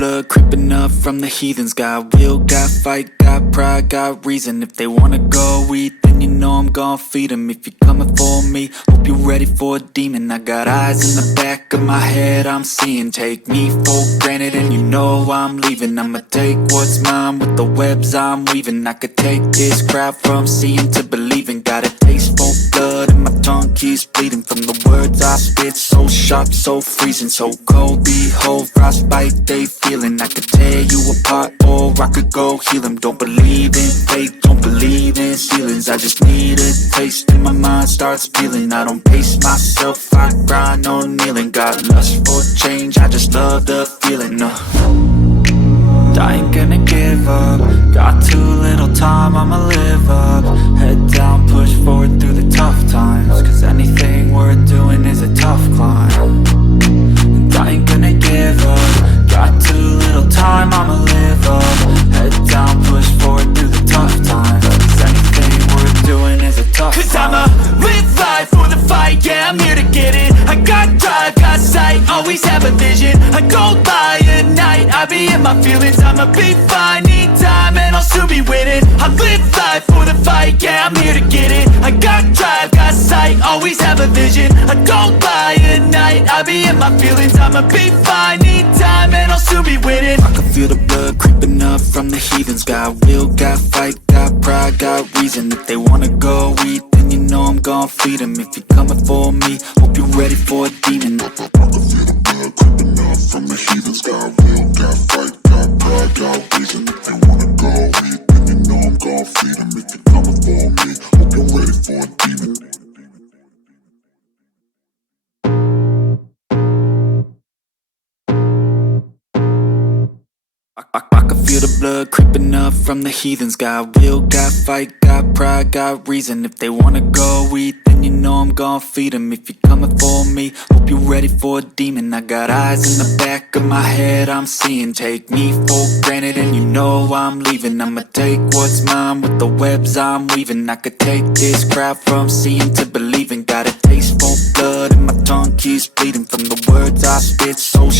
blood creeping up from the heathens. Got will, got fight, got pride, got reason. If they wanna go eat, then you know I'm gon' feed them. If you're coming for me, hope you're ready for a demon. I got eyes in the back of my head, I'm seeing. Take me for granted and you know I'm leaving. I'ma take what's mine with the webs I'm weaving. I could take this crowd from seeing to believing. Got a taste for blood and my tongue keeps bleeding from the words I spit. So sharp, so freezing, so cold. Behold, frostbite they feeling. I could tear you apart or I could go heal them. Don't believe in fate, don't believe in ceilings. I just need a taste and my mind starts feeling. I don't pace myself, I grind on kneeling. Got lust for change, I just love the feeling. I ain't gonna give up. Got too little time, I'ma live up. Head down, push forward through the tough times. Cause anything worth doing is a tough climb. And I ain't gonna give up. Got too little time, I'ma live up. Head down, push forward through the tough times. Cause anything worth doing is a tough climb. Cause I'ma live life for the fight, yeah, I'm here to get it. I got drive, got sight, always have a vision. I go by at night, I be in my feelings. I'ma be fine, need time and I'll soon be winning. I live life for the fight, yeah, I'm here to get it. I got drive, got sight, always have a vision. I go by at night, I be in my feelings. I'ma be fine, need time and I'll soon be winning. I can feel the blood creeping up from the heathens. Got will, got fight, got pride, got reason. If they wanna go eat, then you know I'm gon' feed them. If you're coming for me, hope you're ready for a demon. I can feel the blood creeping up from the heathens. Got will, got fight, got pride, got reason. If they wanna go eat, then you know I'm gon' feed them. If you're coming for me, hope you're ready for a demon. I can feel the blood creeping up from the heathens. Got will, got fight, got pride, got reason. If they wanna go eat, then you know I'm gon' feed them. If you're coming for me, hope you're ready for a demon. I got eyes in the back of my head, I'm seeing. Take me for granted and you know I'm leaving. I'ma take what's mine with the webs I'm weaving. I could take this crowd from seeing to believing. Got a taste for blood and my tongue keeps bleeding from the words I spit. So